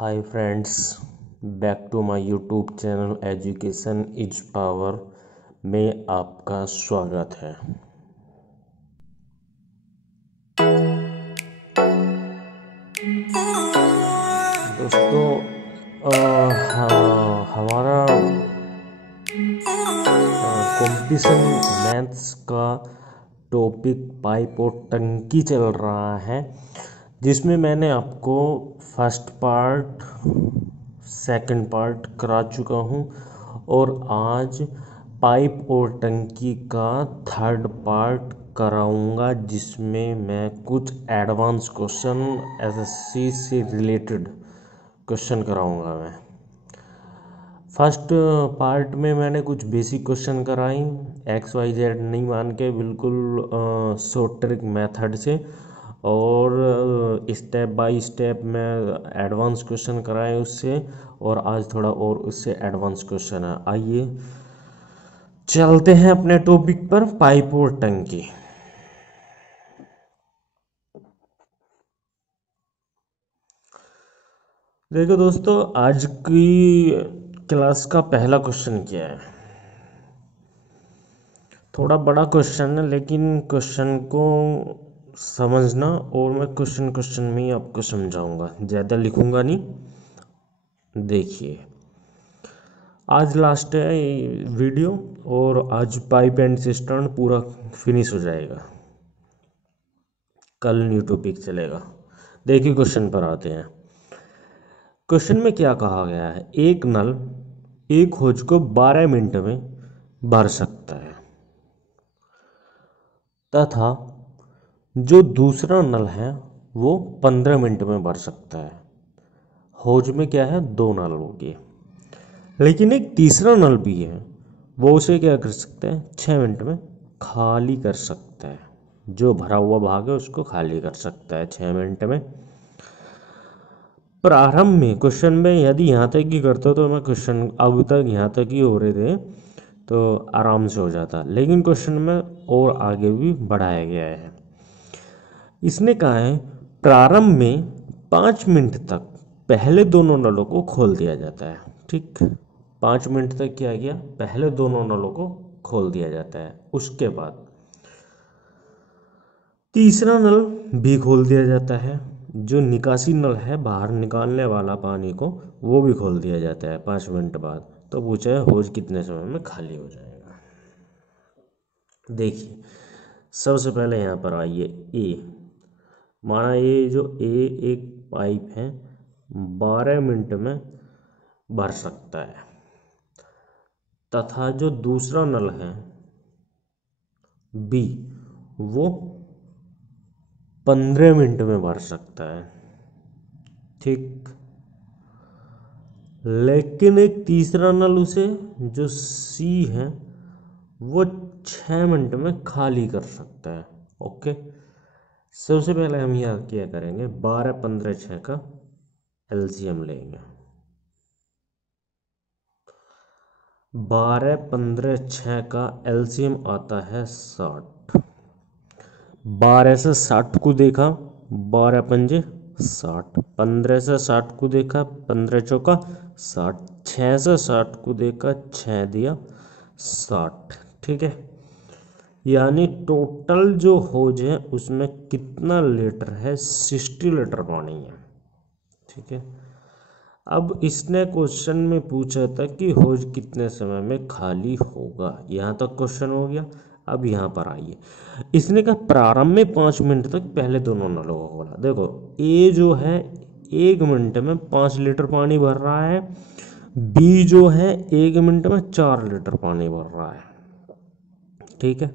Hi friends, back to my YouTube channel education is power में आपका स्वागत है। दोस्तों, हमारा कंपटीशन मैथ्स का टॉपिक पाइप और टंकी चल रहा है, जिसमें मैंने आपको फर्स्ट पार्ट सेकंड पार्ट करा चुका हूँ और आज पाइप और टंकी का थर्ड पार्ट कराऊंगा, जिसमें मैं कुछ एडवांस क्वेश्चन एसएससी से रिलेटेड क्वेश्चन कराऊंगा। मैं फर्स्ट पार्ट में मैंने कुछ बेसिक क्वेश्चन कराई, XYZ नहीं मान के, बिल्कुल शॉर्ट ट्रिक मेथड से, और स्टेप बाय स्टेप मैं एडवांस क्वेश्चन कराए उससे, और आज थोड़ा और उससे एडवांस क्वेश्चन है। आइए चलते हैं अपने टॉपिक पर, पाइप और टंकी। देखो दोस्तों, आज की क्लास का पहला क्वेश्चन क्या है। थोड़ा बड़ा क्वेश्चन है, लेकिन क्वेश्चन को समझना, और मैं क्वेश्चन क्वेश्चन में ही आपको समझाऊंगा, ज़्यादा लिखूंगा नहीं। देखिए, आज लास्ट है वीडियो, और आज पाइप एंड सिस्टम पूरा फिनिश हो जाएगा, कल न्यू टॉपिक चलेगा। देखिए क्वेश्चन पर आते हैं। क्वेश्चन में क्या कहा गया है, एक नल एक होज को 12 मिनट में भर सकता है, तथा जो दूसरा नल है वो 15 मिनट में भर सकता है। हौज में क्या है, दो नल हो गए, लेकिन एक तीसरा नल भी है, वो उसे क्या कर सकते हैं, 6 मिनट में खाली कर सकता है। जो भरा हुआ भाग है उसको खाली कर सकता है 6 मिनट में। प्रारंभ में क्वेश्चन में यदि यहाँ तक ही करते हो तो मैं क्वेश्चन अब तक यहाँ तक ही हो रहे थे तो आराम से हो जाता, लेकिन क्वेश्चन में और आगे भी बढ़ाया गया है। इसने कहा है प्रारंभ में 5 मिनट तक पहले दोनों नलों को खोल दिया जाता है। ठीक, 5 मिनट तक क्या किया, पहले दोनों नलों को खोल दिया जाता है। उसके बाद तीसरा नल भी खोल दिया जाता है, जो निकासी नल है बाहर निकालने वाला पानी को, वो भी खोल दिया जाता है 5 मिनट बाद। तो पूछा है हौज कितने समय में खाली हो जाएगा। देखिए, सबसे पहले यहाँ पर आइए, ए माना ये जो ए एक पाइप है 12 मिनट में भर सकता है, तथा जो दूसरा नल है बी वो 15 मिनट में भर सकता है। ठीक, लेकिन एक तीसरा नल उसे जो सी है वो 6 मिनट में खाली कर सकता है। ओके, सबसे पहले हम यहाँ क्या करेंगे, 12 15 6 का एलसीएम लेंगे। 12 15 6 का एलसीएम आता है 60। 12 से 60 को देखा, 12 पंजे 60, 15 से 60 को देखा, 15 चौका 60, 6 से 60 को देखा, 6 दिया 60। ठीक है, यानी टोटल जो हौज है उसमें कितना लीटर है, 60 लीटर पानी है। ठीक है, अब इसने क्वेश्चन में पूछा था कि हौज कितने समय में खाली होगा। यहाँ तक क्वेश्चन हो गया। अब यहाँ पर आइए, इसने कहा प्रारंभ में 5 मिनट तक पहले दोनों नलों को खोला। देखो, ए जो है 1 मिनट में 5 लीटर पानी भर रहा है, बी जो है 1 मिनट में 4 लीटर पानी भर रहा है। ठीक है,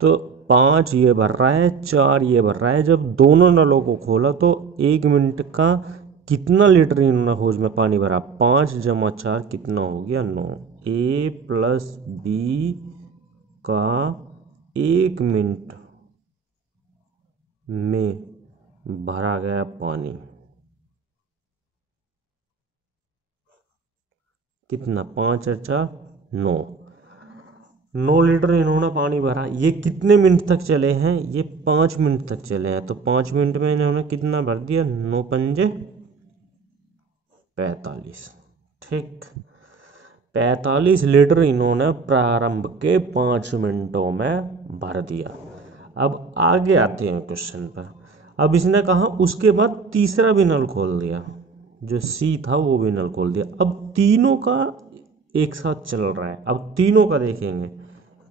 तो 5 ये भर रहा है, 4 ये भर रहा है। जब दोनों नलों को खोला तो 1 मिनट का कितना लीटर इन्होंने हौज में पानी भरा, 5 जमा 4 कितना हो गया, 9। ए प्लस बी का 1 मिनट में भरा गया पानी कितना, 5 और 4 9 लीटर इन्होंने पानी भरा। ये कितने मिनट तक चले हैं, ये 5 मिनट तक चले हैं, तो 5 मिनट में इन्होंने कितना भर दिया, 9 पंजे 45। ठीक, 45 लीटर इन्होंने प्रारंभ के 5 मिनटों में भर दिया। अब आगे आते हैं क्वेश्चन पर। अब इसने कहा उसके बाद तीसरा भी नल खोल दिया, जो सी था वो भी नल खोल दिया। अब तीनों का एक साथ चल रहा है। अब तीनों का देखेंगे,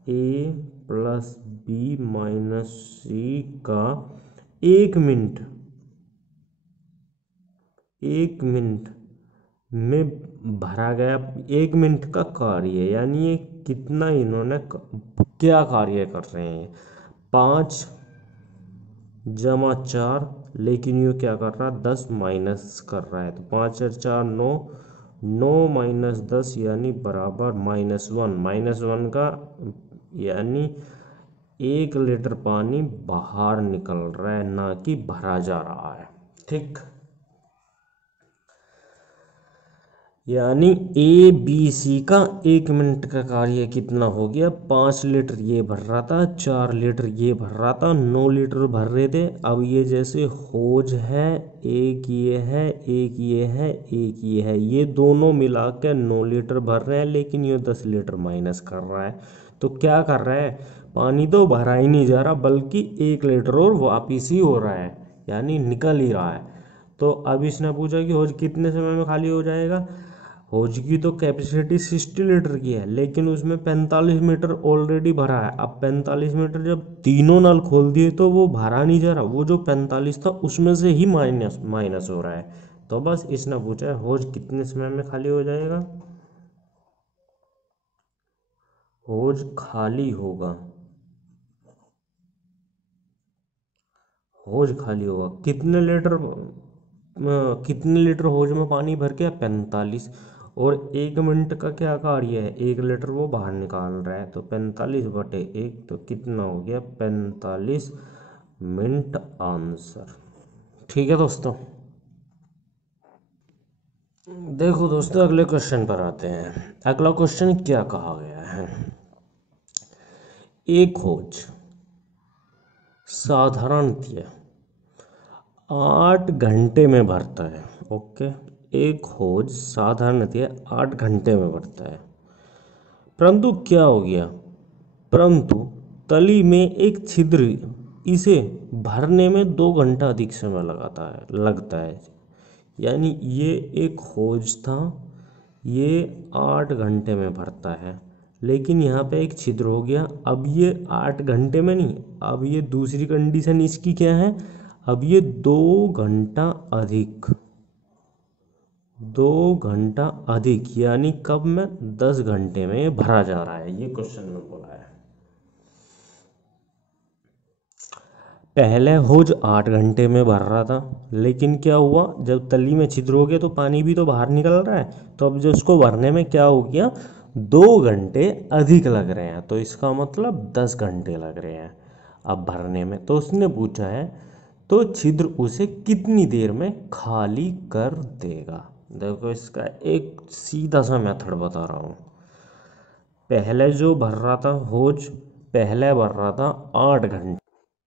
ए प्लस बी माइनस सी का 1 मिनट में भरा गया 1 मिनट का कार्य, यानी ये कितना इन्होंने क्या कार्य कर रहे हैं। 5 जमा 4, लेकिन ये क्या कर रहा है 10 माइनस कर रहा है। तो 5 और 4 9, 9 माइनस 10 यानी बराबर -1। -1 का यानी 1 लीटर पानी बाहर निकल रहा है, ना कि भरा जा रहा है। ठीक, यानी ए बी सी का 1 मिनट का कार्य कितना हो गया, 5 लीटर ये भर रहा था, 4 लीटर ये भर रहा था, 9 लीटर भर रहे थे। अब ये जैसे होज है, एक ये है, एक ये है, एक ये है, ये दोनों मिला के 9 लीटर भर रहे हैं, लेकिन ये 10 लीटर माइनस कर रहा है। तो क्या कर रहा है, पानी तो भरा ही नहीं जा रहा, बल्कि 1 लीटर और वापिस ही हो रहा है, यानी निकल ही रहा है। तो अब इसने पूछा कि होज कितने समय में खाली हो जाएगा। होज की तो कैपेसिटी 60 लीटर की है, लेकिन उसमें 45 मीटर ऑलरेडी भरा है। अब 45 मीटर जब तीनों नल खोल दिए तो वो भरा नहीं जा रहा, वो जो 45 था उसमें से ही माइनस माइनस हो रहा है। तो बस इसने पूछा है होज कितने समय में खाली हो जाएगा। होज खाली होगा, होज खाली होगा कितने लीटर होज में पानी भर के, 45। और 1 मिनट का क्या कार्य है, 1 लीटर वो बाहर निकाल रहा है, तो 45/1, तो कितना हो गया 45 मिनट आंसर। ठीक है दोस्तों, देखो दोस्तों अगले क्वेश्चन पर आते हैं। अगला क्वेश्चन क्या कहा गया है, एक खोज साधारणतः 8 घंटे में भरता है। ओके, एक खोज साधारणतः 8 घंटे में भरता है, परंतु क्या हो गया, परंतु तली में एक छिद्र इसे भरने में 2 घंटा अधिक समय लगता है। यानी ये एक खोज था, ये 8 घंटे में भरता है, लेकिन यहाँ पे एक छिद्र हो गया। अब ये 8 घंटे में नहीं, अब ये दूसरी कंडीशन इसकी क्या है, अब ये 2 घंटा अधिक, 2 घंटा अधिक, यानी कब में 10 घंटे में ये भरा जा रहा है। ये क्वेश्चन में बोला है। पहले होज 8 घंटे में भर रहा था, लेकिन क्या हुआ जब तली में छिद्र हो गया तो पानी भी तो बाहर निकल रहा है, तो अब जो उसको भरने में क्या हो गया 2 घंटे अधिक लग रहे हैं, तो इसका मतलब 10 घंटे लग रहे हैं अब भरने में। तो उसने पूछा है तो छिद्र उसे कितनी देर में खाली कर देगा। देखो इसका एक सीधा सा मेथड बता रहा हूँ। पहले जो भर रहा था होज, पहले भर रहा था 8 घंटे,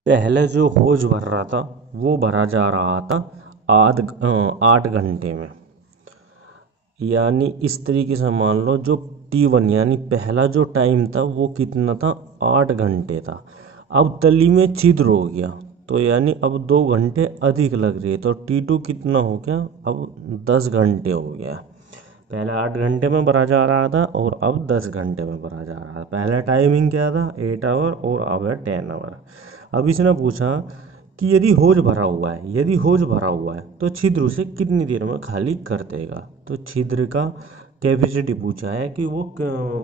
पहले जो होज भर रहा था वो भरा जा रहा था 8 घंटे में। यानी इस तरीके से मान लो जो T1 यानी पहला जो टाइम था वो कितना था 8 घंटे था। अब तली में छिद्र हो गया, तो यानी अब 2 घंटे अधिक लग रही है, तो T2 कितना हो गया अब 10 घंटे हो गया। पहले 8 घंटे में भरा जा रहा था और अब 10 घंटे में भरा जा रहा है। पहले टाइमिंग क्या था 8 आवर और अब है 10 आवर। अब इसने पूछा कि यदि होज भरा हुआ है, यदि होज भरा हुआ है तो छिद्र उसे कितनी देर में खाली कर देगा। तो छिद्र का कैपेसिटी पूछा है कि वो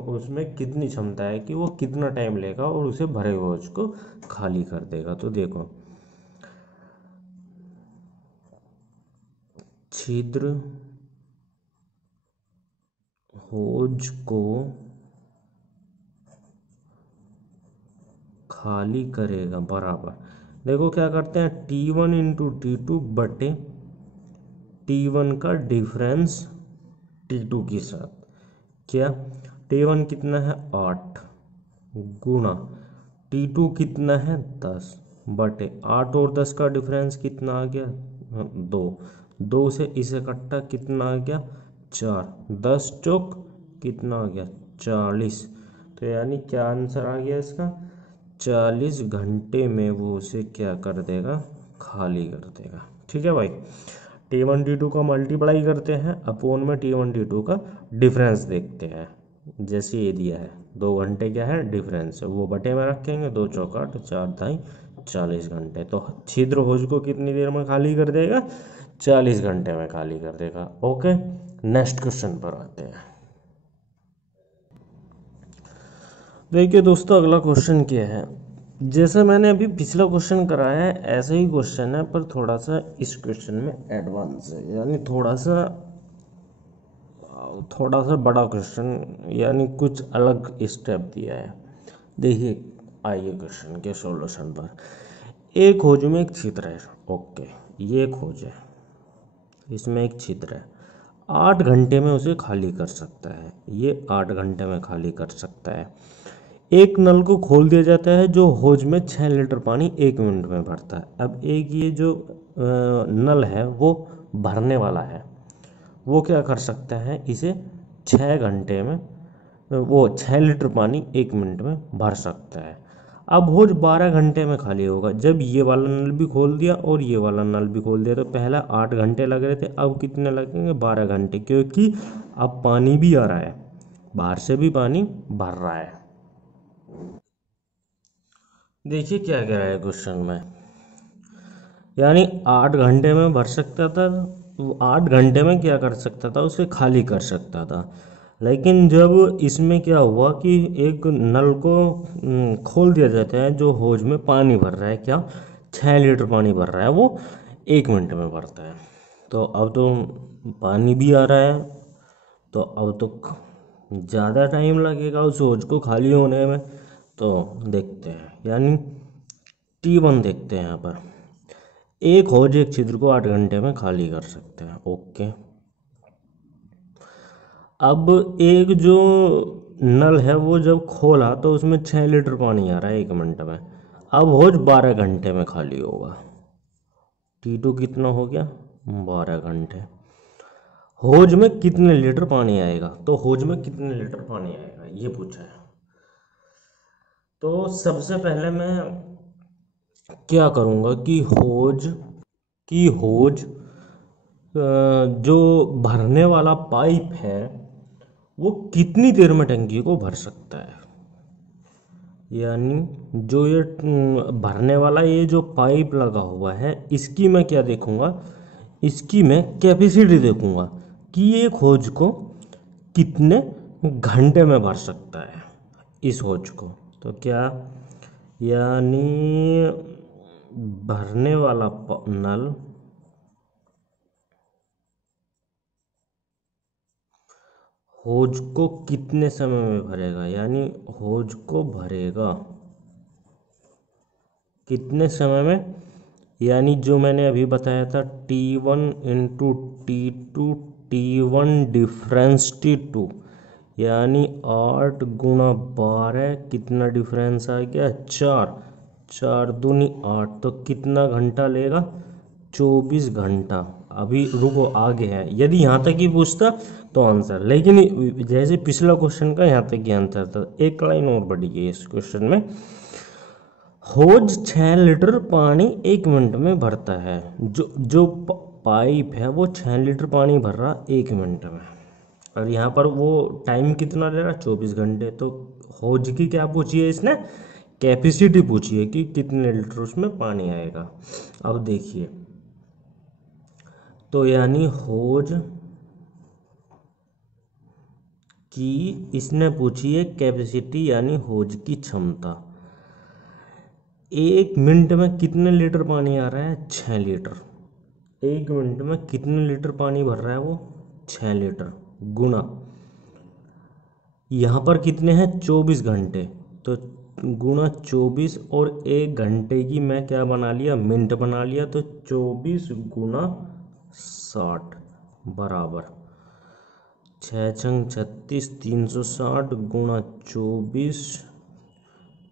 उसमें कितनी क्षमता है, कि वो कितना टाइम लेगा और उसे भरे होज को खाली कर देगा। तो देखो छिद्र होज को खाली करेगा बराबर, देखो क्या करते हैं T1 इंटू T2 बटे T1 का डिफरेंस T2 के साथ। क्या T1 कितना है 8 गुणा T2 कितना है 10 बटे 8 और 10 का डिफरेंस कितना आ गया दो, दो से इसे कट्टा कितना आ गया 4, 10 चौक कितना आ गया 40। तो यानी क्या आंसर आ गया इसका, 40 घंटे में वो उसे क्या कर देगा, खाली कर देगा। ठीक है भाई, T1 T2 का मल्टीप्लाई करते हैं, अपोन में T1 T2 का डिफरेंस देखते हैं। जैसे ये दिया है 2 घंटे क्या है डिफरेंस है, वो बटे में रखेंगे, 2 चौक 8, 4 ढाई 40 घंटे। तो छिद्र होज को कितनी देर में खाली कर देगा, 40 घंटे में खाली कर देगा। ओके, नेक्स्ट क्वेश्चन पर आते हैं। देखिए दोस्तों, अगला क्वेश्चन क्या है, जैसे मैंने अभी पिछला क्वेश्चन कराया है ऐसे ही क्वेश्चन है, पर थोड़ा सा इस क्वेश्चन में एडवांस है, यानी थोड़ा सा बड़ा क्वेश्चन, यानी कुछ अलग स्टेप दिया है। देखिए, आइए क्वेश्चन के सॉल्यूशन पर। एक खोज में एक छिद्र है। ओके, ये खोज है, इसमें एक छिद्र है, 8 घंटे में उसे खाली कर सकता है, ये 8 घंटे में खाली कर सकता है। एक नल को खोल दिया जाता है जो होज में 6 लीटर पानी 1 मिनट में भरता है। अब एक ये जो नल है वो भरने वाला है, वो क्या कर सकता है, इसे 6 घंटे में वो 6 लीटर पानी 1 मिनट में भर सकता है। अब होज 12 घंटे में खाली होगा। जब ये वाला नल भी खोल दिया और ये वाला नल भी खोल दिया, तो पहला 8 घंटे लग रहे थे, अब कितने लगेंगे, 12 घंटे, क्योंकि अब पानी भी आ रहा है, बाहर से भी पानी भर रहा है। देखिए क्या कह रहा है क्वेश्चन में, यानी 8 घंटे में भर सकता था, 8 घंटे में क्या कर सकता था, उसे खाली कर सकता था। लेकिन जब इसमें क्या हुआ कि एक नल को खोल दिया जाता है जो होज में पानी भर रहा है, क्या 6 लीटर पानी भर रहा है, वो 1 मिनट में भरता है। तो अब तो पानी भी आ रहा है, तो अब तो ज़्यादा टाइम लगेगा उस होज को खाली होने में। तो देखते हैं, यानी T1 देखते हैं यहाँ पर। एक होज एक छिद्र को 8 घंटे में खाली कर सकते हैं। ओके, अब एक जो नल है वो जब खोला तो उसमें 6 लीटर पानी आ रहा है 1 मिनट में। अब होज 12 घंटे में खाली होगा। T2 कितना हो गया, 12 घंटे। होज में कितने लीटर पानी आएगा, तो होज में कितने लीटर पानी आएगा ये पूछा है। तो सबसे पहले मैं क्या करूँगा कि होज जो भरने वाला पाइप है वो कितनी देर में टंकी को भर सकता है, यानी जो ये भरने वाला ये जो पाइप लगा हुआ है इसकी मैं क्या देखूँगा, इसकी मैं कैपेसिटी देखूँगा कि ये होज को कितने घंटे में भर सकता है इस होज को। तो क्या, यानी भरने वाला नल होज को कितने समय में भरेगा, यानी होज को भरेगा कितने समय में, यानी जो मैंने अभी बताया था T1 into T2 T1 difference T2, यानी 8 गुणा 12 कितना डिफरेंस आ गया 4, 4 दूनी 8, तो कितना घंटा लेगा 24 घंटा। अभी रुको, आगे है, यदि यहाँ तक ही पूछता तो आंसर, लेकिन जैसे पिछला क्वेश्चन का यहाँ तक ही आंसर था, एक लाइन और बढ़ी है इस क्वेश्चन में। होज 6 लीटर पानी 1 मिनट में भरता है, जो पाइप है वो 6 लीटर पानी भर रहा 1 मिनट में, और यहाँ पर वो टाइम कितना ले रहा 24 घंटे। तो होज की क्या पूछी है इसने, कैपेसिटी पूछी है कि कितने लीटर उसमें पानी आएगा। अब देखिए, तो यानी होज की इसने पूछी है कैपेसिटी, यानी होज की क्षमता। 1 मिनट में कितने लीटर पानी आ रहा है 6 लीटर, 1 मिनट में कितने लीटर पानी भर रहा है वो 6 लीटर, गुणा यहाँ पर कितने हैं 24 घंटे, तो गुणा 24, और 1 घंटे की मैं क्या बना लिया, मिनट बना लिया, तो 24 गुणा 60 बराबर 6 छंग 36, 360 गुणा 24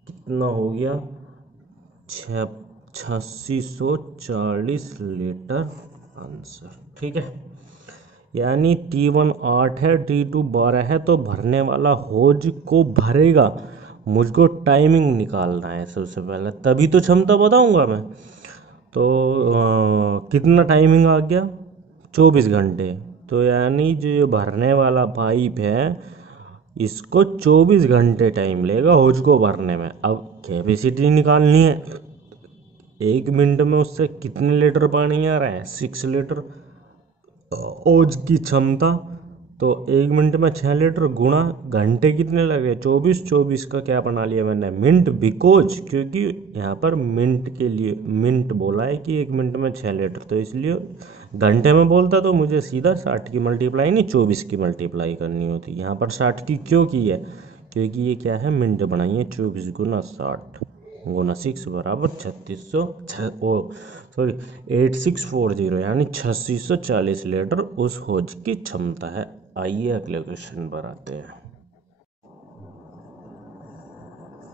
कितना हो गया, 8640 लीटर आंसर। ठीक है, यानी T1 8 है, T2 12 है, तो भरने वाला हौज को भरेगा। मुझको टाइमिंग निकालना है सबसे पहले, तभी तो क्षमता बताऊंगा मैं। तो कितना टाइमिंग आ गया, 24 घंटे। तो यानी जो ये भरने वाला पाइप है इसको 24 घंटे टाइम लेगा हौज को भरने में। अब कैपेसिटी निकालनी है, 1 मिनट में उससे कितने लीटर पानी आ रहा है, 6 लीटर हौज की क्षमता। तो 1 मिनट में 6 लीटर गुणा घंटे कितने लगे, 24। 24 का क्या बना लिया मैंने, मिनट, बिकॉज क्योंकि यहाँ पर मिनट के लिए मिनट बोला है कि 1 मिनट में 6 लीटर, तो इसलिए घंटे में बोलता तो मुझे सीधा 60 की मल्टीप्लाई नहीं 24 की मल्टीप्लाई करनी होती। यहाँ पर 60 की क्यों की है, क्योंकि ये क्या है, मिनट बनाई है। 24 गुना 60 गुना 6 बराबर 8640, यानी 8640 लीटर उस हौज की क्षमता है। आइए अगले क्वेश्चन पर आते हैं।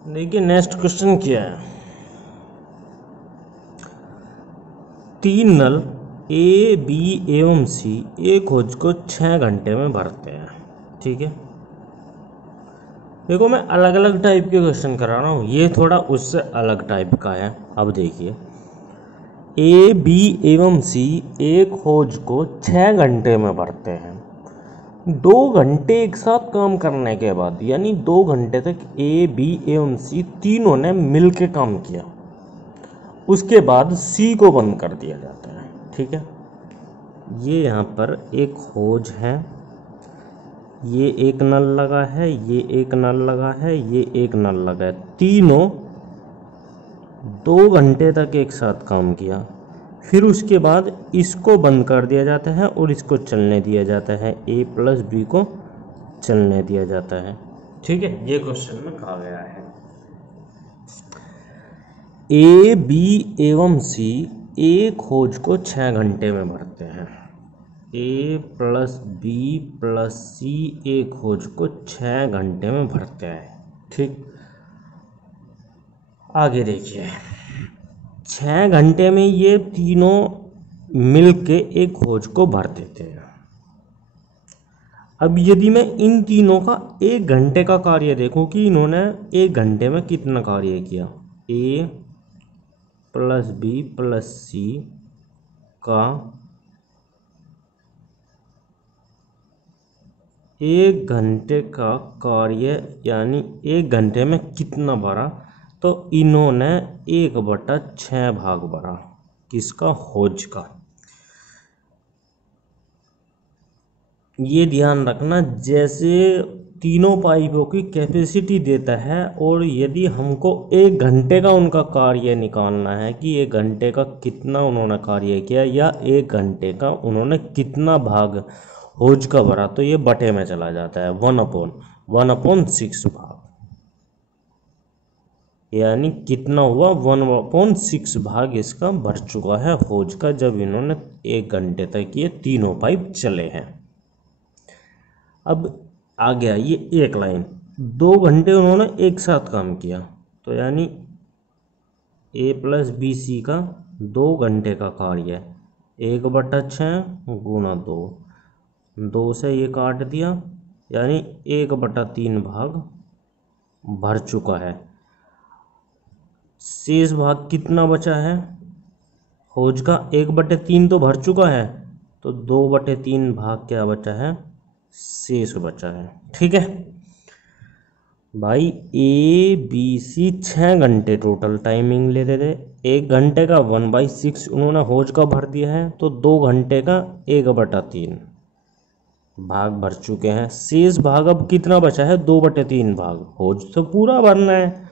देखिए नेक्स्ट क्वेश्चन क्या है, 3 नल ए, बी एवं सी एक हौज को 6 घंटे में भरते हैं। ठीक है, देखो मैं अलग अलग टाइप के क्वेश्चन करा रहा हूँ, ये थोड़ा उससे अलग टाइप का है। अब देखिए, ए, बी एवं सी एक हौज को 6 घंटे में भरते हैं। 2 घंटे एक साथ काम करने के बाद, यानी 2 घंटे तक ए, बी एवं सी तीनों ने मिल के काम किया, उसके बाद सी को बंद कर दिया जाता है। ठीक है, ये यहाँ पर एक हौज है, ये एक नल लगा है, ये एक नल लगा है, ये एक नल लगा है, तीनों 2 घंटे तक एक साथ काम किया। फिर उसके बाद इसको बंद कर दिया जाता है और इसको चलने दिया जाता है, ए प्लस बी को चलने दिया जाता है। ठीक है, ये क्वेश्चन में कहा गया है ए, बी एवं सी एक हौज को 6 घंटे में भरते हैं। ए प्लस बी प्लस सी एक हौज को 6 घंटे में भरते हैं। ठीक, आगे देखिए, 6 घंटे में ये तीनों मिल के एक हौज को भर देते हैं। अब यदि मैं इन तीनों का 1 घंटे का कार्य देखूं कि इन्होंने 1 घंटे में कितना कार्य किया, ए प्लस बी प्लस सी का 1 घंटे का कार्य, यानी 1 घंटे में कितना भरा, तो इन्होंने 1/6 भाग भरा, किसका, हौज का। ये ध्यान रखना, जैसे तीनों पाइपों की कैपेसिटी देता है और यदि हमको 1 घंटे का उनका कार्य निकालना है कि 1 घंटे का कितना उन्होंने कार्य किया या 1 घंटे का उन्होंने कितना भाग हौज का भरा, तो ये बटे में चला जाता है, 1/6 भाग, यानी कितना हुआ, 1/6 भाग इसका भर चुका है हौज का, जब इन्होंने 1 घंटे तक ये तीनों पाइप चले हैं। अब आ गया ये एक लाइन, 2 घंटे उन्होंने एक साथ काम किया, तो यानी ए प्लस बी सी का 2 घंटे का कार्य, 1/6 गुणा 2, 2 से ये काट दिया, यानी 1/3 भाग भर चुका है। शेष भाग कितना बचा है हौज का, 1/3 तो भर चुका है, तो 2/3 भाग क्या बचा है, शेष बचा है। ठीक है भाई, ए बी सी 6 घंटे टोटल टाइमिंग लेते थे, 1 घंटे का 1/6 उन्होंने हौज का भर दिया है, तो 2 घंटे का 1/3 भाग भर चुके हैं। शेष भाग अब कितना बचा है, 2/3 भाग, हौज तो पूरा भरना है।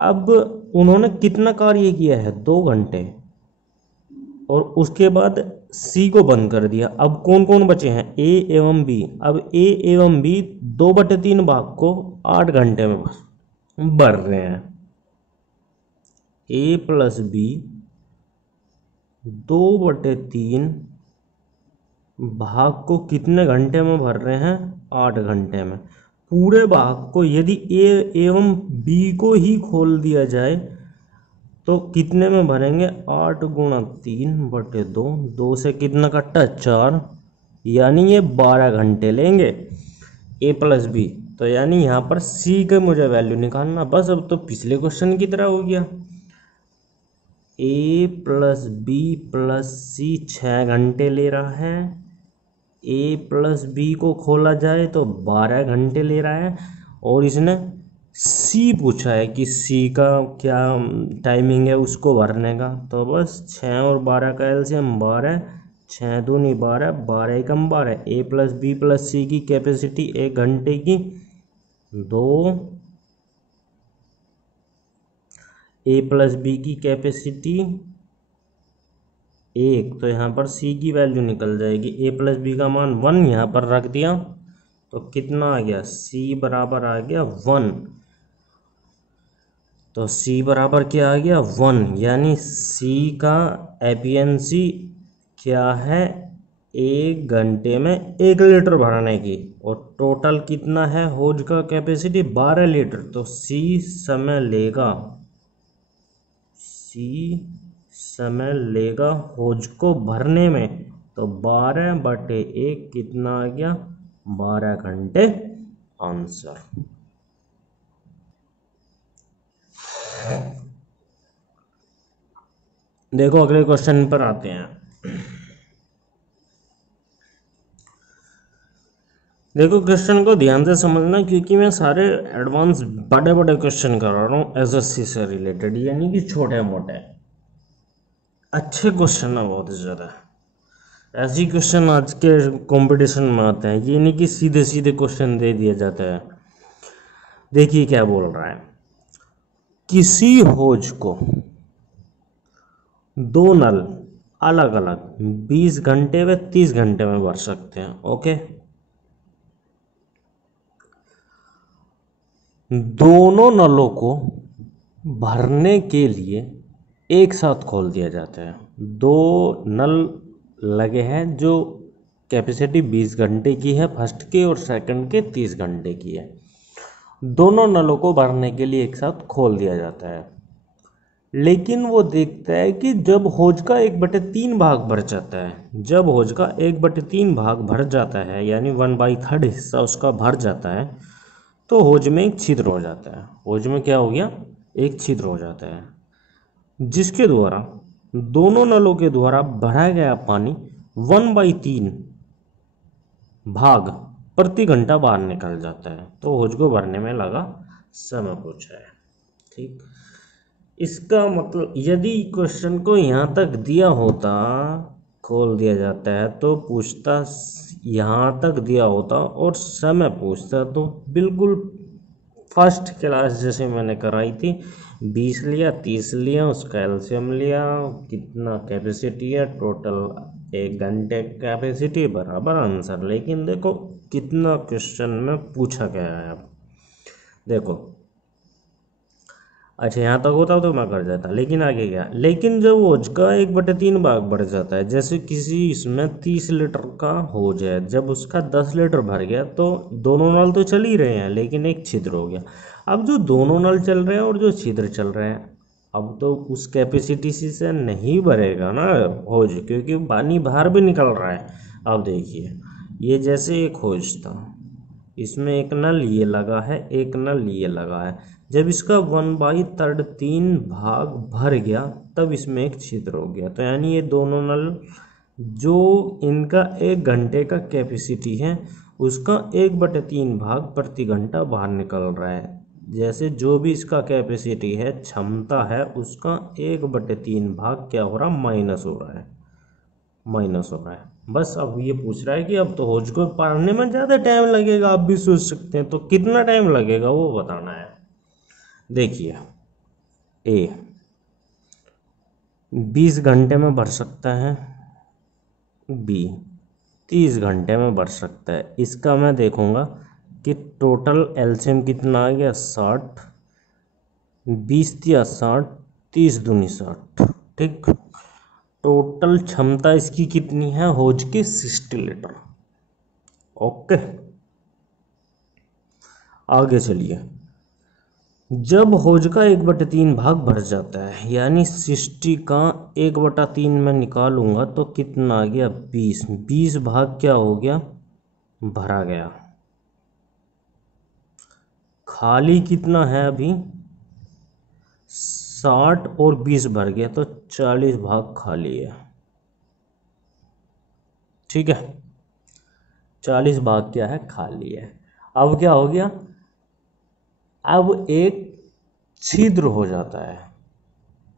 अब उन्होंने कितना कार्य किया है, 2 घंटे, और उसके बाद सी को बंद कर दिया। अब कौन कौन बचे हैं, ए एवं बी। अब ए एवं बी 2/3 भाग को 8 घंटे में भर रहे हैं। ए प्लस बी 2/3 भाग को कितने घंटे में भर रहे हैं, 8 घंटे में। पूरे भाग को यदि ए एवं बी को ही खोल दिया जाए तो कितने में भरेंगे, 8 × 3/2, 2 से कितना कट्टा 4, यानी ये 12 घंटे लेंगे ए प्लस बी। तो यानी यहाँ पर सी का मुझे वैल्यू निकालना, बस अब तो पिछले क्वेश्चन की तरह हो गया। ए प्लस बी प्लस सी 6 घंटे ले रहा है, ए प्लस बी को खोला जाए तो 12 घंटे ले रहा है, और इसने सी पूछा है कि सी का क्या टाइमिंग है उसको भरने का। तो बस 6 और 12 का एलसीएम 12, 6 दूनी 12, 12 एकम 12। ए प्लस बी प्लस सी की कैपेसिटी 1 घंटे की 2, ए प्लस बी की कैपेसिटी 1, तो यहाँ पर सी की वैल्यू निकल जाएगी। ए प्लस बी का मान 1 यहाँ पर रख दिया, तो कितना आ गया, सी बराबर आ गया 1। तो सी बराबर क्या आ गया 1, यानी सी का एफिशिएंसी क्या है, 1 घंटे में 1 लीटर भरने की, और टोटल कितना है होज का कैपेसिटी 12 लीटर। तो सी समय लेगा होज को भरने में, तो 12/1 कितना आ गया, 12 घंटे आंसर। देखो अगले क्वेश्चन पर आते हैं। देखो क्वेश्चन को ध्यान से समझना, क्योंकि मैं सारे एडवांस बड़े बड़े क्वेश्चन कर रहा हूँ एसएससी से रिलेटेड, यानी कि छोटे मोटे अच्छे क्वेश्चन है बहुत ज़्यादा। ऐसे क्वेश्चन आज के कंपटीशन में आते हैं, ये नहीं कि सीधे सीधे क्वेश्चन दे दिए जाते हैं। देखिए क्या बोल रहा है, किसी होज को 2 नल अलग अलग 20 घंटे व 30 घंटे में भर सकते हैं। ओके, दोनों नलों को भरने के लिए एक साथ खोल दिया जाता है। 2 नल लगे हैं जो कैपेसिटी 20 घंटे की है फर्स्ट के, और सेकंड के 30 घंटे की है। दोनों नलों को भरने के लिए एक साथ खोल दिया जाता है, लेकिन वो देखता है कि जब होज का 1/3 भाग भर जाता है, जब होज का 1/3 भाग भर जाता है, यानी 1/3 हिस्सा उसका भर जाता है, तो होज में एक छिद्र हो जाता है। होज में क्या हो गया, एक छिद्र हो जाता है, जिसके द्वारा दोनों नलों के द्वारा भरा गया पानी 1/3 भाग प्रति घंटा बाहर निकल जाता है। तो होज को भरने में लगा समय पूछा है। ठीक, इसका मतलब यदि क्वेश्चन को यहाँ तक दिया होता, खोल दिया जाता है, तो पूछता यहाँ तक दिया होता और समय पूछता, तो बिल्कुल फर्स्ट क्लास जैसे मैंने कराई थी, 20 लिया 30 लिया, उसका एलसीएम लिया, कितना कैपेसिटी है टोटल 1 घंटे कैपेसिटी बराबर आंसर। लेकिन देखो कितना क्वेश्चन में पूछा गया है। अब देखो, अच्छा यहाँ तक होता तो मैं कर जाता, लेकिन आगे क्या, लेकिन जब होज का 1/3 भाग बढ़ जाता है, जैसे किसी इसमें 30 लीटर का होज है, जब उसका 10 लीटर भर गया, तो दोनों नल तो चल ही रहे हैं, लेकिन एक छिद्र हो गया। अब जो दोनों नल चल रहे हैं और जो छिद्र चल रहे हैं, अब तो उस कैपेसिटी से नहीं भरेगा ना होज, क्योंकि पानी बाहर भी निकल रहा है। अब देखिए, ये जैसे एक होज था, इसमें एक नल ये लगा है, एक नल ये लगा है, जब इसका 1/3 भाग भर गया, तब इसमें एक छिद्र हो गया। तो यानी ये दोनों नल जो इनका 1 घंटे का कैपेसिटी है, उसका 1/3 भाग प्रति घंटा बाहर निकल रहा है। जैसे जो भी इसका कैपेसिटी है, क्षमता है, उसका 1/3 भाग क्या हो रहा, माइनस हो रहा है, माइनस हो रहा है। बस अब ये पूछ रहा है कि अब तो होज को पढ़ने में ज़्यादा टाइम लगेगा, आप भी सोच सकते हैं, तो कितना टाइम लगेगा वो बताना है। देखिए, ए 20 घंटे में भर सकता है, बी 30 घंटे में भर सकता है। इसका मैं देखूंगा कि टोटल एलसीएम कितना आ गया, 60, 20 या 60, 30 दूनी 60। ठीक, टोटल क्षमता इसकी कितनी है होज की, 60 लीटर। ओके, आगे चलिए। जब हौज का 1/3 भाग भर जाता है, यानी 60 का 1/3 में निकालूंगा तो कितना आ गया 20। 20 भाग क्या हो गया, भरा गया। खाली कितना है अभी 60 और 20 भर गया तो 40 भाग खाली है। ठीक है, 40 भाग क्या है, खाली है। अब क्या हो गया, अब एक छिद्र हो जाता है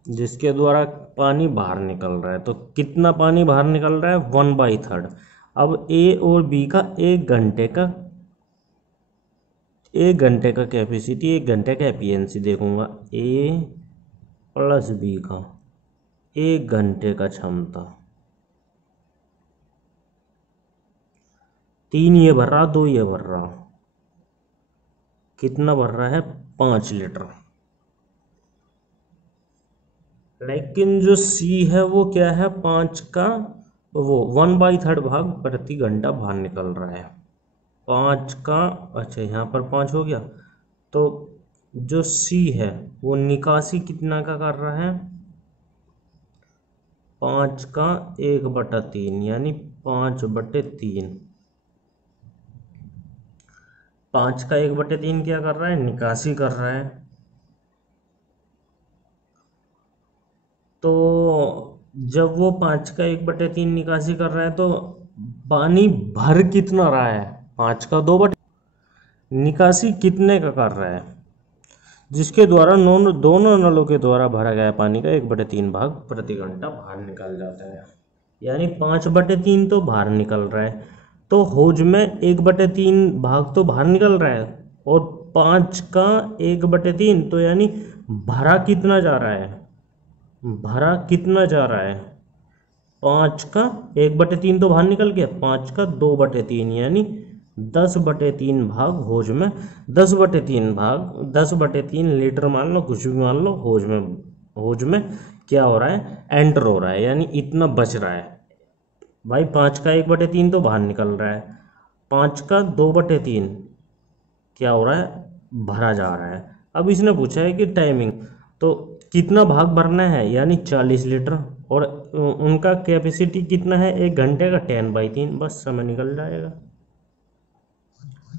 जिसके द्वारा पानी बाहर निकल रहा है। तो कितना पानी बाहर निकल रहा है, 1/3। अब ए और बी का 1 घंटे का कैपेसिटी, 1 घंटे का एफिशिएंसी देखूंगा, ए प्लस बी का 1 घंटे का क्षमता। 3 ये भर रहा, 2 ये भर रहा, कितना भर रहा है 5 लीटर। लेकिन जो सी है वो क्या है, 5 का वो 1/3 भाग प्रति घंटा बाहर निकल रहा है। 5 का, अच्छा यहाँ पर 5 हो गया, तो जो सी है वो निकासी कितना का कर रहा है, 5 का 1/3 यानी 5/3। 5 का 1/3 क्या कर रहा है, निकासी कर रहा है। तो जब वो 5 का 1/3 निकासी कर रहा है तो पानी भर कितना रहा है, 5 का 2/3। निकासी कितने का कर रहा है, जिसके द्वारा दोनों नलों के द्वारा भरा गया पानी का 1/3 भाग प्रति घंटा बाहर निकल जाता है। यानी 5/3 तो बाहर निकल रहा है, तो हौज में 1/3 भाग तो बाहर निकल रहा है, और 5 का 1/3 तो यानी भरा कितना जा रहा है, भरा कितना जा रहा है, 5 का 1/3 तो बाहर निकल गया, 5 का 2/3 यानी 10/3 भाग हौज में। 10/3 भाग 10/3 लीटर मान लो, कुछ भी मान लो, हौज में क्या हो रहा है, एंटर हो रहा है, यानी इतना बच रहा है। भाई 5 का 1/3 तो बाहर निकल रहा है, 5 का 2/3 क्या हो रहा है, भरा जा रहा है। अब इसने पूछा है कि टाइमिंग, तो कितना भाग भरना है, यानी 40 लीटर, और उनका कैपेसिटी कितना है 1 घंटे का, 10/3, बस समय निकल जाएगा।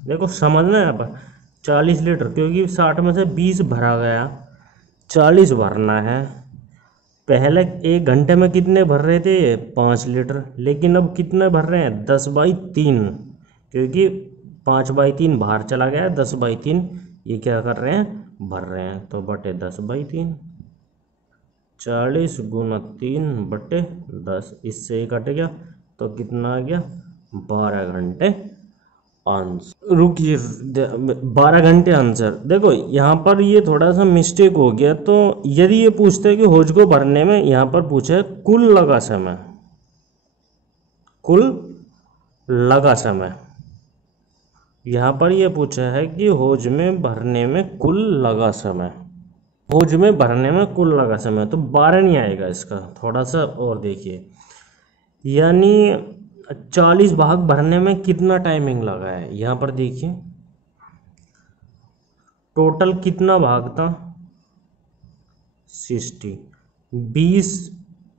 देखो समझना है यहाँ पर, 40 लीटर क्योंकि 60 में से 20 भरा गया, 40 भरना है। पहले 1 घंटे में कितने भर रहे थे, 5 लीटर, लेकिन अब कितने भर रहे हैं, 10/3, क्योंकि 5/3 बाहर चला गया, 10/3 ये क्या कर रहे हैं, भर रहे हैं। तो बटे 10/3, 40 गुना 3/10, इससे ये कट गया तो कितना आ गया, 12 घंटे आंसर। रुकिए, 12 घंटे आंसर। देखो यहाँ पर ये थोड़ा सा मिस्टेक हो गया। तो यदि ये पूछते हैं कि हौज को भरने में, यहाँ पर पूछा है कुल लगा समय, कुल लगा समय। यहाँ पर ये पूछा है कि हौज में भरने में कुल लगा समय, हौज में भरने में कुल लगा समय, तो 12 नहीं आएगा इसका, थोड़ा सा और देखिए। यानी 40 भाग भरने में कितना टाइमिंग लगा है, यहाँ पर देखिए टोटल कितना भाग था, 60। 20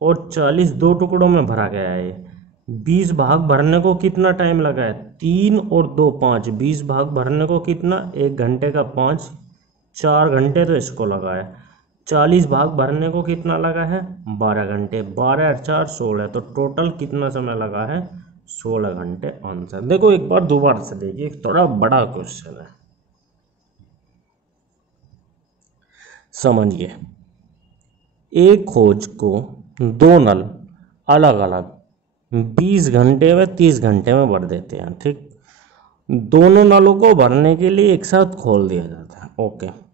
और 40 दो टुकड़ों में भरा गया है। 20 भाग भरने को कितना टाइम लगा है, 3 और 2 5। 20 भाग भरने को कितना, 1 घंटे का 5, 4 घंटे तो इसको लगा है। 40 भाग भरने को कितना लगा है, 12 घंटे, 12 और 4 16, तो टोटल कितना समय लगा है, 16 घंटे आंसर। देखो एक बार दोबारा से देखिए, थोड़ा बड़ा क्वेश्चन है, समझिए। एक हौज को 2 नल अलग अलग 20 घंटे व 30 घंटे में भर देते हैं, ठीक। दोनों नलों को भरने के लिए एक साथ खोल दिया जाता है, ओके।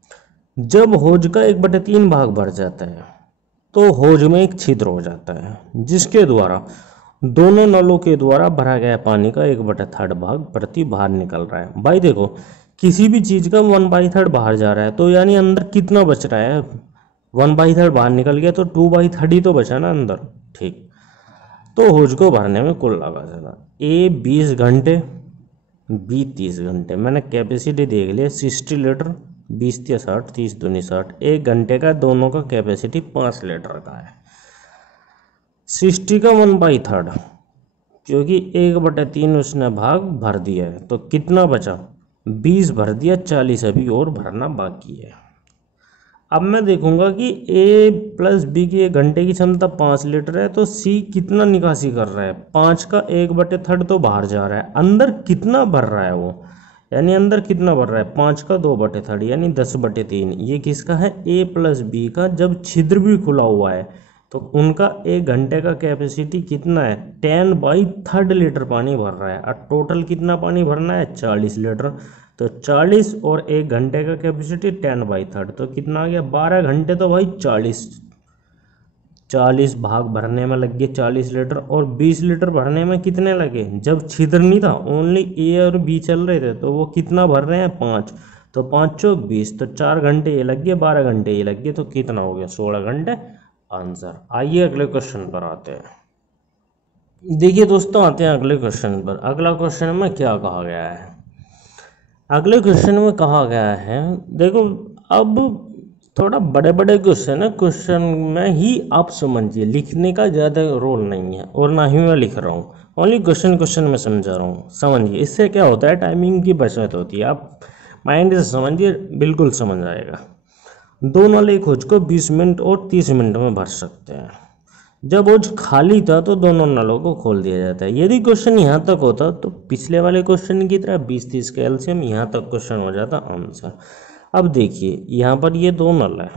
जब हौज का 1/3 भाग भर जाता है तो हौज में एक छिद्र हो जाता है, जिसके द्वारा दोनों नलों के द्वारा भरा गया पानी का 1/3 भाग प्रति बाहर निकल रहा है। भाई देखो किसी भी चीज़ का 1/3 बाहर जा रहा है, तो यानी अंदर कितना बच रहा है, 1/3 बाहर निकल गया तो 2/3 ही तो बचा ना अंदर, ठीक। तो हौज को भरने में कुल लगा चला, ए 20 घंटे, बी 30 घंटे। मैंने कैपेसिटी देख लिया 60 लीटर, 20 या 60, 30 दूनी 60, 1 घंटे का दोनों का कैपेसिटी 5 लीटर का है। 60 का 1/3, क्योंकि 1/3 उसने भाग भर दिया है, तो कितना बचा? 20 भर दिया, 40 अभी और भरना बाकी है। अब मैं देखूंगा कि A + B की 1 घंटे की क्षमता 5 लीटर है, तो C कितना निकासी कर रहा है? 5 का 1/3 तो बाहर जा रहा है, अंदर कितना भर रहा है वो, यानी अंदर कितना भर रहा है? 5 का 2/3 यानी 10/3। ये किसका है? A + B का। जब छिद्र भी खुला हुआ है तो उनका 1 घंटे का कैपेसिटी कितना है? 10/3 लीटर पानी भर रहा है, और टोटल कितना पानी भरना है? 40 लीटर। तो 40 और 1 घंटे का कैपेसिटी 10/3, तो कितना आ गया? 12 घंटे। तो भाई 40 भाग भरने में लग गए 40 लीटर, और 20 लीटर भरने में कितने लगे? जब छिद्र नहीं था, ओनली A और B चल रहे थे, तो वो कितना भर रहे हैं? 5। तो 5 चौक 20, तो 4 घंटे ये लग गए, 12 घंटे ये लग गए, तो कितना हो गया? 16 घंटे। आंसर। आइए अगले क्वेश्चन पर आते हैं। देखिए दोस्तों, आते हैं अगले क्वेश्चन पर। अगला क्वेश्चन में क्या कहा गया है? अगले क्वेश्चन में कहा गया है, देखो अब थोड़ा बड़े बड़े क्वेश्चन है, क्वेश्चन में ही आप समझिए, लिखने का ज़्यादा रोल नहीं है, और ना ही मैं लिख रहा हूँ, ओनली क्वेश्चन में समझा रहा हूँ। समझिए, इससे क्या होता है? टाइमिंग की बचत होती है। आप माइंड से समझिए, बिल्कुल समझ आएगा। 2 नाले खोज को 20 मिनट और 30 मिनट में भर सकते हैं। जब ओज खाली था तो दोनों नलों को खोल दिया जाता है। यदि क्वेश्चन यहाँ तक होता तो पिछले वाले क्वेश्चन की तरह 20-30 का एलसीएम यहाँ तक क्वेश्चन हो जाता आंसर। अब देखिए, यहाँ पर ये 2 नल है,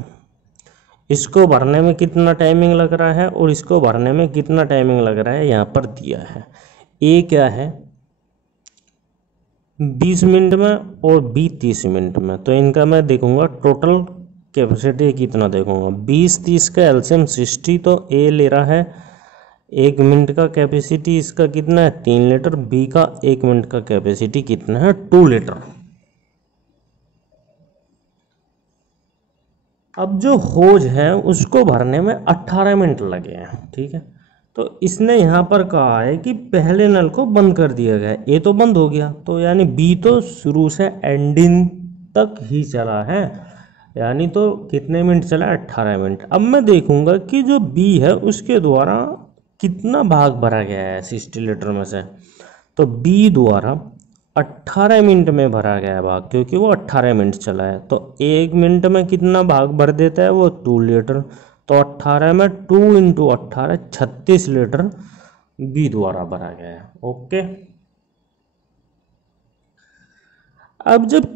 इसको भरने में कितना टाइमिंग लग रहा है और इसको भरने में कितना टाइमिंग लग रहा है, यहाँ पर दिया है। ए क्या है? 20 मिनट में और बी 30 मिनट में। तो इनका मैं देखूंगा टोटल कैपेसिटी कितना देखूंगा। 20-30 का एलसीएम 60, तो ए ले रहा है 1 मिनट का कैपेसिटी, इसका कितना है? 3 लीटर। बी का 1 मिनट का कैपेसिटी कितना है? 2 लीटर। अब जो होज है उसको भरने में 18 मिनट लगे हैं, ठीक है। तो इसने यहाँ पर कहा है कि पहले नल को बंद कर दिया गया। ए तो बंद हो गया, तो यानी बी तो शुरू से एंडिंग तक ही चला है, यानी तो कितने मिनट चला? 18 मिनट। अब मैं देखूंगा कि जो बी है उसके द्वारा कितना भाग भरा गया है 60 लीटर में से। तो बी द्वारा 18 मिनट में भरा गया है भाग, क्योंकि वो 18 मिनट चला है। तो 1 मिनट में कितना भाग भर देता है वो? 2 लीटर। तो 18 में 2 × 18 36 लीटर बी द्वारा भरा गया है। ओके। अब जब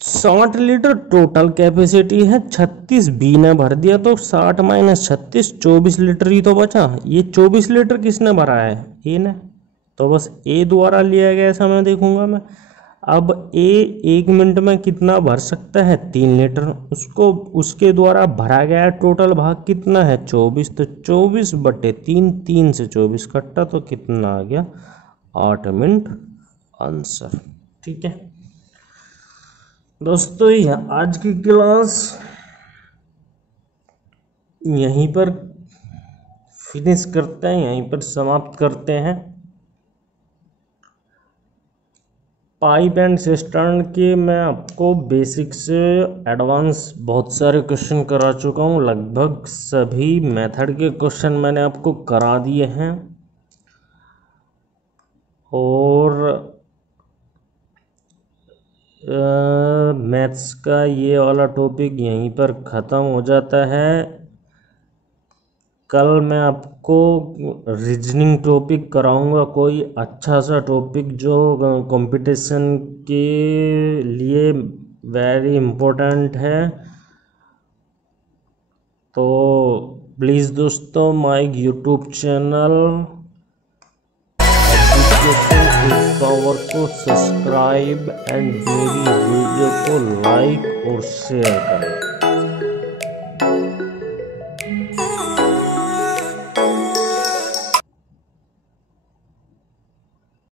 60 लीटर टोटल कैपेसिटी है, 36 बी ने भर दिया, तो 60 - 36 24 लीटर ही तो बचा। ये 24 लीटर किसने भरा है? ए ने। तो बस ए द्वारा लिया गया ऐसा मैं देखूंगा मैं। अब ए 1 मिनट में कितना भर सकता है? 3 लीटर। उसको उसके द्वारा भरा गया टोटल भाग कितना है? 24। तो 24/3, 3 से 24 कट्टा, तो कितना आ गया? 8 मिनट। आंसर। ठीक है दोस्तों, यह आज की क्लास यहीं पर फिनिश करते हैं, यहीं पर समाप्त करते हैं। पाइप एंड सिस्टर्न के मैं आपको बेसिक से एडवांस बहुत सारे क्वेश्चन करा चुका हूँ। लगभग सभी मेथड के क्वेश्चन मैंने आपको करा दिए हैं, और मैथ्स का ये वाला टॉपिक यहीं पर ख़त्म हो जाता है। कल मैं आपको रीजनिंग टॉपिक कराऊंगा, कोई अच्छा सा टॉपिक जो कंपटीशन के लिए वेरी इम्पोर्टेंट है। तो प्लीज़ दोस्तों, माय यूट्यूब चैनल पावर को सब्सक्राइब एंड मेरी वीडियो को लाइक और शेयर करें।